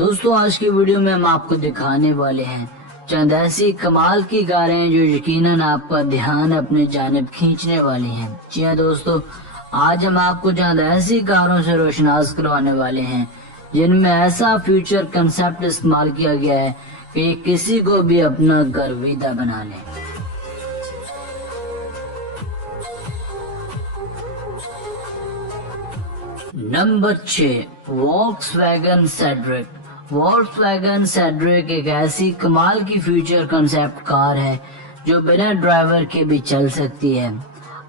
دوستوں آج کی ویڈیو میں ہم آپ کو دکھانے والے ہیں چند ایسی کمال کی کاریں جو یقیناً آپ کا دھیان اپنے جانب کھینچنے والی ہیں۔ جی ہاں دوستوں، آج ہم آپ کو چند ایسی کاروں سے روشناس کروانے والے ہیں جن میں ایسا فیوچر کنسپٹ استعمال کیا گیا ہے کہ یہ کسی کو بھی اپنا گرویدہ بنا لیں۔ نمبر 6، Volkswagen Cedric. Volkswagen Cedric ایک ایسی کمال کی فیوچر کنسپٹ کار ہے جو بنا ڈرائیور کے بھی چل سکتی ہے۔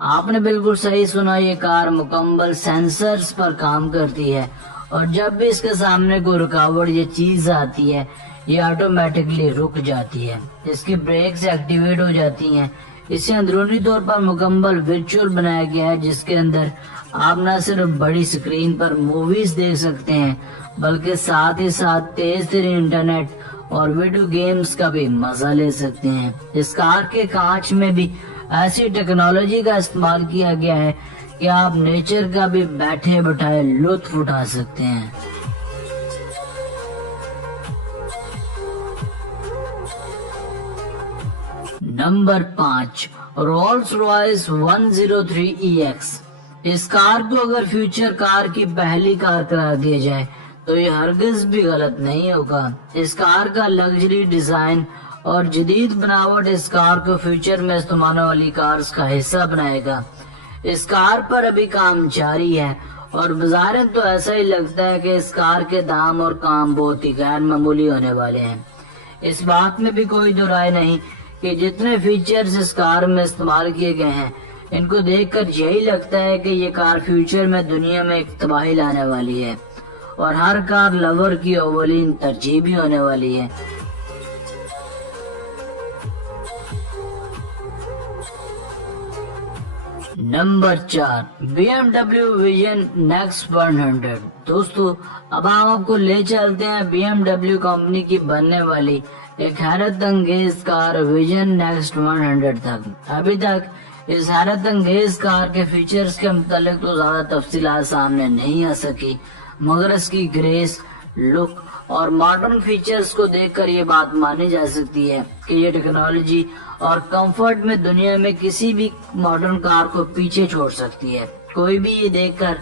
آپ نے بالکل صحیح سنا، یہ کار مکمل سینسرز پر کام کرتی ہے اور جب بھی اس کے سامنے کوئی رکاوٹ یا چیز آتی ہے یہ آٹومیٹکلی رک جاتی ہے، اس کی بریکس ایکٹیویٹ ہو جاتی ہیں۔ اسے اندرونی طور پر مکمل ورچوئل بنایا گیا ہے جس کے اندر آپ نہ صرف بڑی سکرین پر موویز دیکھ سکتے ہیں بلکہ ساتھ ہی ساتھ تیز ترین انٹرنیٹ اور ویڈیو گیمز کا بھی مزہ لے سکتے ہیں۔ اس کار کے کانچ میں بھی ایسی ٹیکنالوجی کا استعمال کیا گیا ہے کہ آپ نیچر کا بھی بیٹھے بٹھائے لطف اٹھا سکتے ہیں۔ Number 5، Rolls Royce 103EX۔ اس کار کو اگر فیوچر کار کی پہلی کار قرار دیا جائے تو یہ ہرگز بھی غلط نہیں ہوگا۔ اس کار کا لگژری ڈیزائن اور جدید بناوٹ اس کار کو فیوچر میں استعمال ہونے والی کارز کا حصہ بنائے گا۔ اس کار پر ابھی کام جاری ہے اور بظاہر تو ایسا ہی لگتا ہے کہ اس کار کے دام اور کام بہت ہی غیر معمولی ہونے والے ہیں۔ اس بات میں بھی کوئی دو رائے نہیں کہ جتنے فیچرز اس کار میں استعمال کیے گئے ہیں ان کو دیکھ کر یہی لگتا ہے کہ یہ کار فیوچر میں دنیا میں ایک تباہی لانے والی ہے اور ہر کار لور کی اولین ترجیح بھی ہونے والی ہے۔ Number 4، BMW Vision Next 100۔ دوستو اب ہم آپ کو لے چلتے ہیں BMW کمپنی کی بننے والی ایک حیرت انگیز کار Vision Next 100 تک۔ ابھی تک اس حیرت انگیز کار کے فیچرز کے متعلق تو زیادہ تفصیلات سامنے نہیں آ سکی، مگر اس کی گریس، لک اور ماڈرن فیچرز کو دیکھ کر یہ بات مانی جا سکتی ہے کہ یہ ٹیکنالوجی اور کمفرٹ میں دنیا میں کسی بھی ماڈرن کار کو پیچھے چھوڑ سکتی ہے۔ کوئی بھی یہ دیکھ کر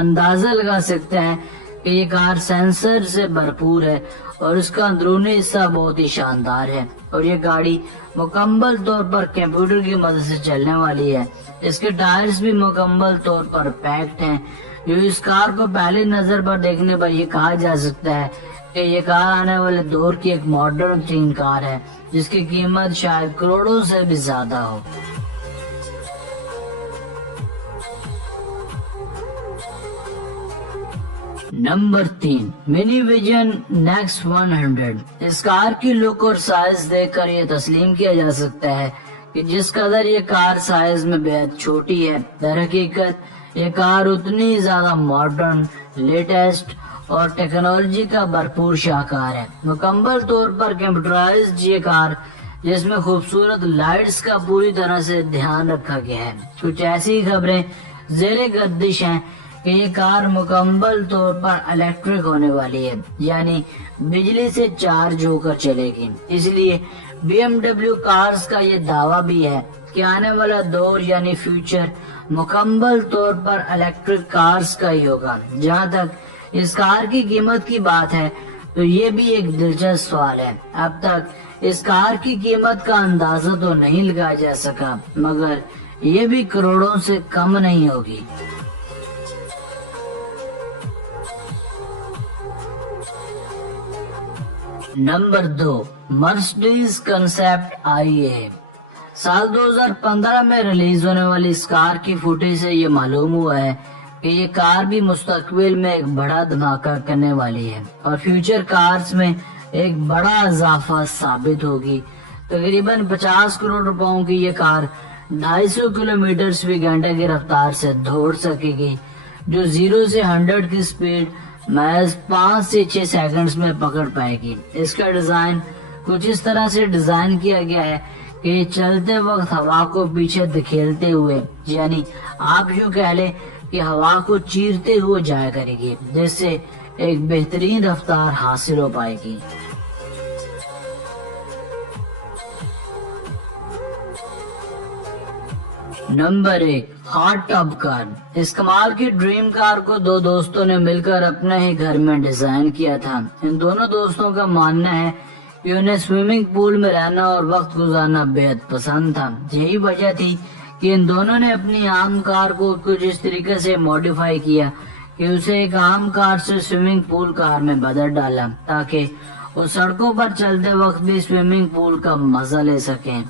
اندازہ لگا سکتا ہے کہ یہ کار سینسر سے بھرپور ہے اور اس کا اندرونی حصہ بہت ہی شاندار ہے اور یہ گاڑی مکمل طور پر کمپیوٹر کی مدد سے چلنے والی ہے۔ اس کے ٹائرز بھی مکمل طور پر پیکڈ ہیں، جو اس کار کو پہلی نظر پر دیکھنے پر یہ کہا جا سکتا ہے کہ یہ کار آنے والے دور کی ایک ماڈرن ترین کار ہے جس کی قیمت شاید کروڑوں سے بھی زیادہ ہو۔ نمبر 3، منی ویژن نیکسٹ 100۔ اس کار کی لک اور سائز دیکھ کر یہ تسلیم کیا جا سکتا ہے کہ جس قدر یہ کار سائز میں بہت چھوٹی ہے، در حقیقت یہ کار اتنی زیادہ ماڈرن، لیٹسٹ اور ٹیکنالوجی کا بھرپور شاہکار ہے۔ مکمل طور پر کمپیوٹرائزڈ یہ کار جس میں خوبصورت لائٹس کا پوری طرح سے دھیان رکھا گیا ہے۔ کچھ ایسی خبریں زیر گردش ہیں کہ یہ کار مکمل طور پر الیکٹرک ہونے والی ہے، یعنی بجلی سے چارج ہو کر چلے گی۔ اس لیے BMW کارز کا یہ دعویٰ بھی ہے کہ آنے والا دور یعنی فیوچر مکمل طور پر الیکٹرک کارز کا ہی ہوگا۔ جہاں تک اس کار کی قیمت کی بات ہے تو یہ بھی ایک دلچسپ سوال ہے۔ اب تک اس کار کی قیمت کا اندازہ تو نہیں لگایا جا سکا، مگر یہ بھی کروڑوں سے کم نہیں ہوگی۔ Number 2، Mercedes concept IA۔ سال 2015 میں ریلیز ہونے والی اس کار کی فوٹیج سے یہ معلوم ہوا ہے کہ یہ کار بھی مستقبل میں ایک بڑا دھماکہ کرنے والی ہے اور فیوچر کارز میں ایک بڑا اضافہ ثابت ہوگی۔ تقریباً 50 کروڑ روپوں کی یہ کار 250 کلومیٹر فی گھنٹہ کی رفتار سے دوڑ سکے گی، جو 0 سے 100 کی سپیڈ محض 5 سے 6 سیکنڈز میں پکڑ پائے گی۔ اس کا ڈیزائن کچھ اس طرح سے ڈیزائن کیا گیا ہے کہ یہ چلتے وقت ہوا کو پیچھے دھکیلتے ہوئے، یعنی آپ یوں کہہ لیں کہ ہوا کو چیرتے ہوئے جایا کرے گی، جس سے ایک بہترین رفتار حاصل ہو پائے گی۔ نمبر 1، ہاٹ ٹب کار۔ اس کمال کی ڈریم کار کو دو دوستوں نے مل کر اپنے ہی گھر میں ڈیزائن کیا تھا۔ ان دونوں دوستوں کا ماننا ہے کہ انہیں سوئمنگ پول میں رہنا اور وقت گزارنا بےحد پسند تھا۔ یہی وجہ تھی کہ ان دونوں نے اپنی عام کار کو کچھ اس طریقے سے موڈیفائی کیا کہ اسے ایک عام کار سے سوئمنگ پول کار میں بدل ڈالا تاکہ وہ سڑکوں پر چلتے وقت بھی سوئمنگ پول کا مزہ لے سکیں۔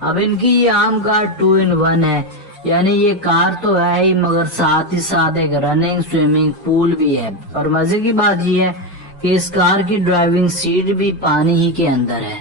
اب ان کی یہ عام کار 2 in 1 ہے، یعنی یہ کار تو ہے ہی مگر ساتھ ہی ساتھ ایک رننگ سوئمنگ پول بھی ہے، اور مزے کی بات یہ ہے کہ اس کار کی ڈرائیونگ سیٹ بھی پانی ہی کے اندر ہے۔